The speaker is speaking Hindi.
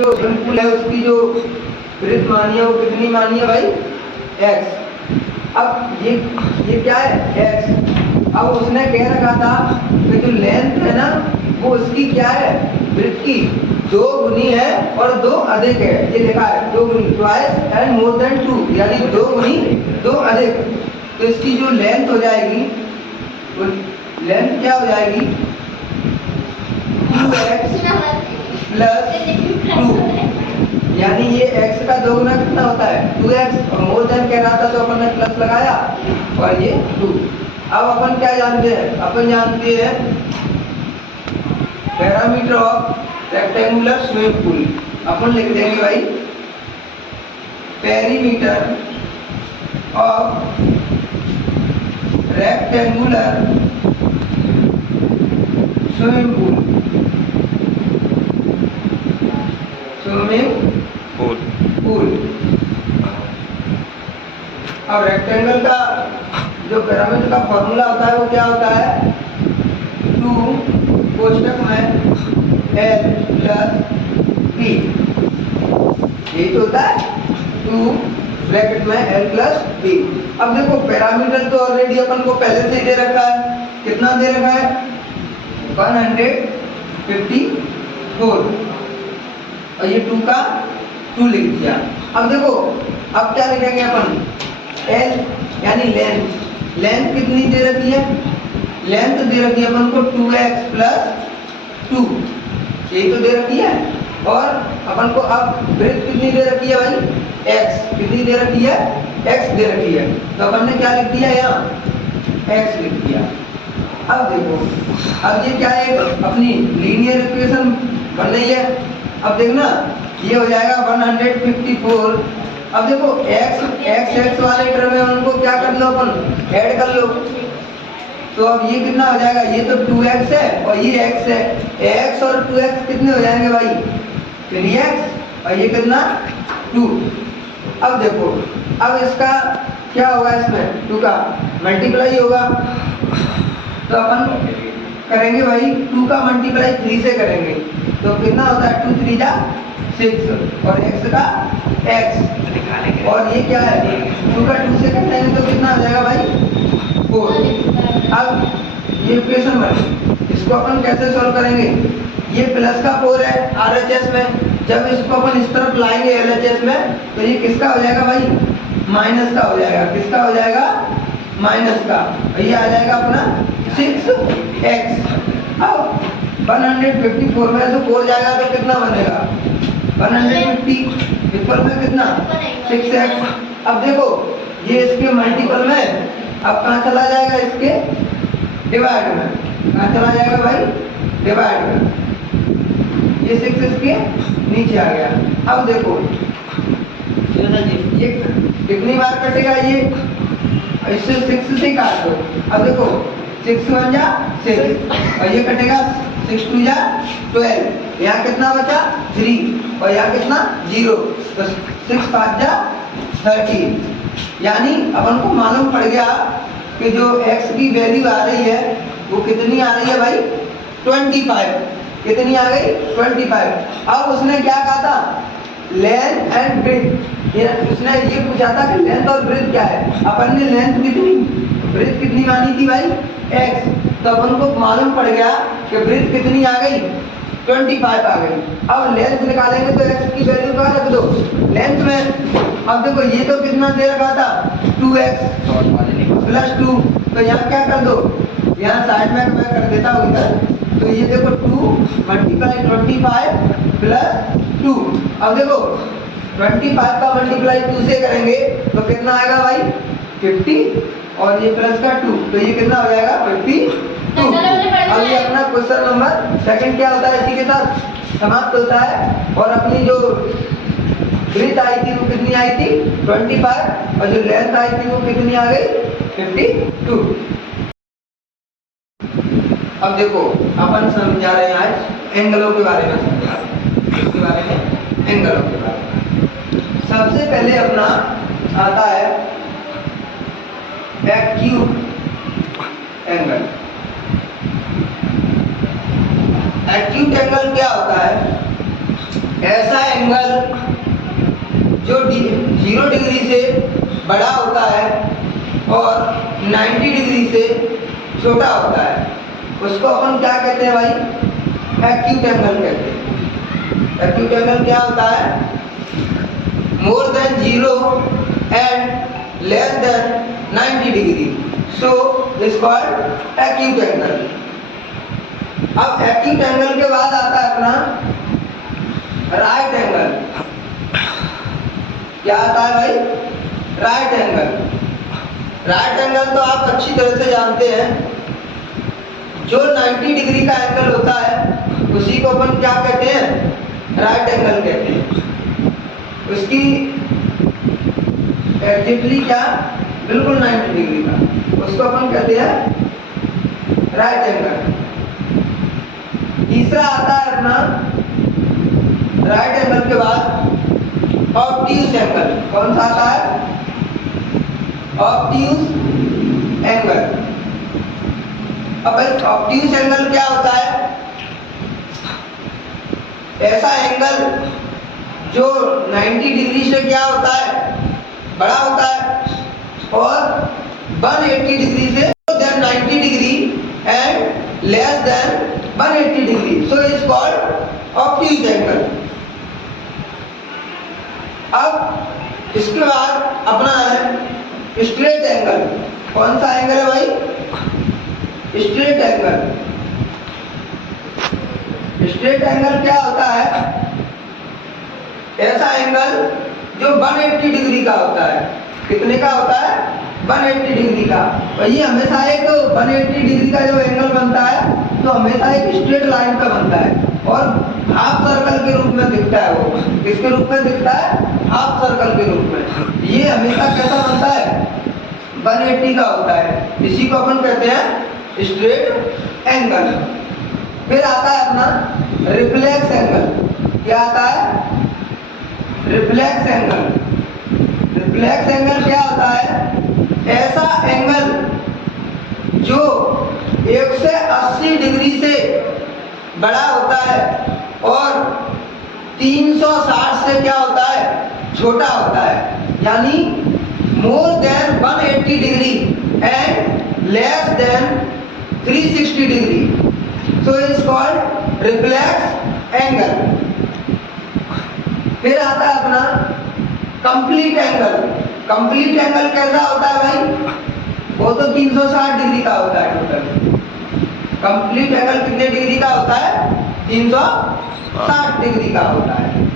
जो बिल्कुल है उसकी जो वृत्त मानी है वो कितनी मानी है भाई, x। अब ये क्या है, x। अब उसने कह रखा था कि जो लेंथ है ना वो उसकी क्या है, वृत्त की 2 गुनी है और 2 अधिक है। ये लिखा है 2 गुनी, ट्वाइस एंड मोर देन 2, यानी 2 गुनी 2 अधिक। तो इसकी जो लेंथ हो जाएगी, वो लेंथ क्या हो जाएगी, 2x प्लस 2, यानी ये x का 2 गुना कितना होता है 2x, और मोर देन कह रहा था तो अपन ने प्लस लगाया और ये 2। अब अपन क्या जानते हैं, अपन जानते हैं parameter of rectangular swimming pool. अपन लिख देंगे भाई perimeter of rectangular swimming pool, swimming pool. अब रेक्टेंगल का जो पिरामिड का फॉर्मूला होता है वो क्या होता है, 2 कोष्टक में L प्लस B, यही तो होता है 2 ब्रैकेट में L प्लस B। अब देखो पैरामीटर तो ऑलरेडी अपन को पहले से ही दे रखा है, कितना दे रखा है 154, और ये 2 का 2 लिख दिया। अब देखो अब क्या लिखेंगे अपन, L यानी लेंथ, लेंथ कितनी दे रखी है, लेंथ दे रखी है अपन को 2x प्लस 2, यही तो दे रखी है। और अपन को अब वृत्त कितनी दे रखी है भाई, x कितनी दे रखी है, x दे रखी है, तो अपन ने क्या लिख दिया यहाँ x लिख दिया। अब देखो अब ये क्या है, अपनी लीनियर इक्वेशन बन रही है। अब देखना ये हो जाएगा 154। अब देखो x वाले टर्म में उनको क्या कर लो अपन, ऐड कर लो। तो अब ये कितना हो जाएगा, ये तो 2x है और ये x है, x और 2x कितने हो जाएंगे भाई 3x, और ये कितना 2। अब देखो अब इसका क्या होगा, इसमें 2 का मल्टीप्लाई होगा, तो अपन करेंगे भाई 2 का मल्टीप्लाई 3 से करेंगे, तो कितना होता है 2 3 जा 6, और x का x, और ये क्या है 2 का 2 से कटेंगे तो कितना हो जाएगा भाई 4। अब ये इक्वेशन बनी, इसको अपन कैसे सॉल्व करेंगे, ये प्लस का 4 है RHS में, जब इसको अपन इस तरफ लाएंगे LHS में तो ये किसका हो जाएगा भाई, माइनस का हो जाएगा, किसका हो जाएगा माइनस का, ये आ जाएगा अपना 6x। अब 154 में से 4 जाएगा तो कितना बनेगा 150, इक्वल में कितना 6x। अब देखो ये इसके मल्टीपल में अब कहाँ चला जाएगा, इसके डिवाइड में, कहाँ चला जाएगा भाई डिवाइड में, ये 6 इसके नीचे आ गया। अब देखो ये कितनी बार कटेगा, ये इससे 6 से काट दो। अब देखो 6 1 जा 6, और ये कटेगा 6 2 जा 12, यहाँ कितना बचा 3, और यहाँ कितना 0, तो 6 5 जा 13। यानी अपन को मालूम पड़ गया कि जो x की वैल्यू आ रही है वो कितनी आ रही है भाई 25, कितनी आ गई 25। अब उसने क्या कहा था, लेंथ एंड ब्रेथ, उसने ये पूछा था कि लेंथ और ब्रेथ क्या है, अपन ने लेंथ कितनी ब्रेथ कितनी मानी थी भाई x, तो अपन को मालूम पड़ गया कि ब्रेथ कितनी आ गई 25 आ गई। अब लेंथ निकालेंगे तो x की वैल्यू कहाँ रख दो, लेंथ में। अब देखो ये तो कितना दे रखा था 2x प्लस 2, तो यहाँ क्या कर दो, यहाँ साइड में मैं कर देता हूँ इधर, तो ये देखो 2 मल्टीप्लाई 25 प्लस 2। अब देखो 25 का मल्टीप्लाई 2 से करेंगे तो कितना आएगा भाई 50, और ये प्लस का 2, तो ये कितना हो जाएगा 52। अब ये अपना क्वेश्चन नंबर सेकंड क्या होता है, इसी के साथ समाप्त होता है। और अपनी जो ब्रीथ आई थी वो कितनी आई थी 25, और जो लेंथ आई थी वो कितनी आ गई 52। अब देखो अपन समझा रहे हैं आज एंगलों के बारे में, समझा रहे हैं इसके बारे में, एंगलों के बारे में। सबसे पहले अपना आता है एक्यूट एंगल। एक्यूट एंगल क्या होता है, ऐसा एंगल जो 0 डिग्री से बड़ा होता है और 90 डिग्री से छोटा होता है, उसको अपन क्या कहते हैं भाई? एक्यूट एंगल कहते हैं। एक्यूट एंगल क्या होता है? More than 0 and less then 90 degree, so is called acute angle. अब एक्यूट एंगल के बाद आता है अपना राइट एंगल। क्या आता है भाई? Right angle. राइट एंगल तो आप अच्छी तरह से जानते हैं, जो 90 डिग्री का एंगल होता है उसी को अपन क्या कहते हैं? राइट एंगल कहते हैं। उसकी एग्जैक्टली क्या? बिल्कुल 90 डिग्री का, उसको अपन कहते हैं राइट एंगल। तीसरा आता है अपना राइट एंगल के बाद ऑब्ट्यूज एंगल। कौन सा आता है? Obtuse angle. अब भाई ऑब्ट्यूज एंगल क्या होता है? ऐसा एंगल जो 90 डिग्री से क्या होता है? बड़ा होता है और 180 डिग्री से than 90 degree and less than 180 degree, so is called obtuse angle. अब इसके बाद अपना है स्ट्रेट एंगल। कौन सा एंगल है भाई? Straight angle. स्ट्रेट एंगल क्या होता है? ऐसा एंगल जो 180 डिग्री का होता है। कितने का होता है? 180 डिग्री का। वही हमेशा एक 180 डिग्री का जो एंगल बनता है तो हमेशा एक स्ट्रेट लाइन का बनता है और हाफ सर्कल के रूप में दिखता है। वो किसके रूप में दिखता है? हाफ सर्कल के रूप में। ये हमेशा कैसा बनता है? 180 का होता है। इसी को अपन कहते हैं स्ट्रेट एंगल। फिर आता है अपना रिफ्लेक्स एंगल। क्या आता है? Reflex angle. रिफ्लेक्स एंगल क्या होता है? ऐसा एंगल जो 180 डिग्री से बड़ा होता है और 360 से क्या होता है? छोटा होता है। यानी more than 180 degree and less then 360 degree, so is called reflex angle. फिर आता है अपना कंप्लीट एंगल। कंप्लीट एंगल कैसा होता है भाई? वो तो 360 डिग्री का होता है टोटल। कंप्लीट एंगल कितने डिग्री का होता है? 360 डिग्री का होता है।